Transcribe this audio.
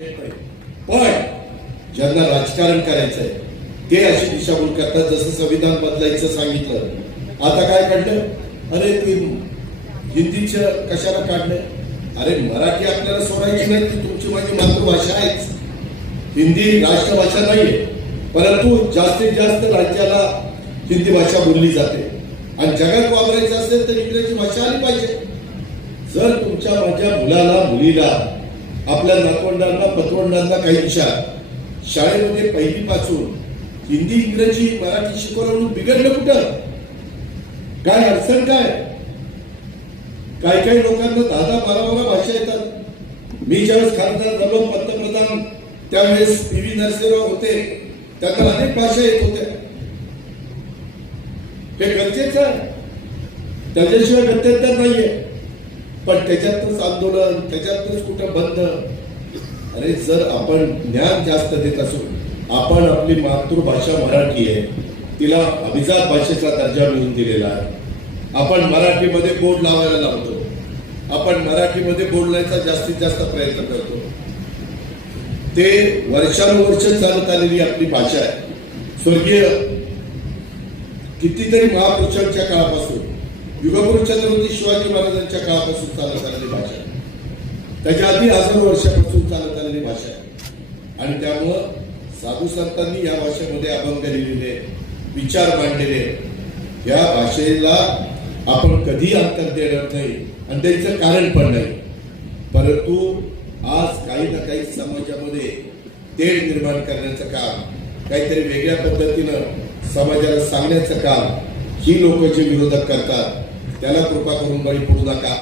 पण ज्यांना राजकारण करायचंय ते अशी दिशाभूल करतात. जसं संविधान बदलायचं सांगितलं, आता काय काढलं? अरे ती हिंदीचं कशाला काढलं? अरे मराठी आपल्याला सोडायची नाही, ती तुमची माझी मातृभाषा आहेच. हिंदी राष्ट्रभाषा नाहीये, परंतु जास्तीत जास्त राज्याला हिंदी भाषा बोलली जाते आणि जगात वापरायचं असेल तर इंग्रजी भाषा आली पाहिजे. जर तुमच्या माझ्या मुलाला मुलीला आपल्या नातवंडांना पतवंडांना काहींच्या शाळेमध्ये पहिलीपासून हिंदी इंग्रजी मराठी शिकवलं म्हणून बिघडलं कुठं? काय अडचण काय? काही लोकांना 10-12 भाषा येतात. मी ज्यावेळेस खासदार झालो, पंतप्रधान त्यावेळेस पी.व्ही. नरसिंहराव होते, त्यांना अनेक भाषा येत होत्या. हे गरजेचं आहे, त्याच्याशिवाय गत्यंतर नाहीये. पण त्याच्यातच आंदोलन, त्याच्यातच कुठं बंद. अरे जर आपण ज्ञान जास्त देत असू, आपण आपली मातृभाषा मराठी आहे, तिला अभिजात भाषेचा दर्जा मिळवून दिलेला आहे. आपण मराठीमध्ये बोर्ड लावायला लावतो, आपण मराठीमध्ये बोलण्याचा जास्तीत जास्त प्रयत्न करतो. ते वर्षानुवर्ष चालत आलेली आपली भाषा आहे. स्वर्गीय कितीतरी महापुरुषांच्या काळापासून, युगपुरुष छत्रपती शिवाजी महाराजांच्या काळापासून चालत आलेली भाषा आहे. त्याच्या आधी हजारो वर्षापासून चालत आलेली भाषा आहे. आणि त्यामुळं साधू संतांनी या भाषेमध्ये अभंग लिहिलेले, विचार मांडलेले, या भाषेला आपण कधी अंतर देणार नाही आणि त्याचं कारण पण नाही. परंतु आज काही ना काही समाजामध्ये तेढ निर्माण करण्याचं काम, काहीतरी वेगळ्या पद्धतीनं समाजाला सांगण्याचं काम ही लोक जे विरोधक करतात, त्याला कृपा करून बळी पडू नका.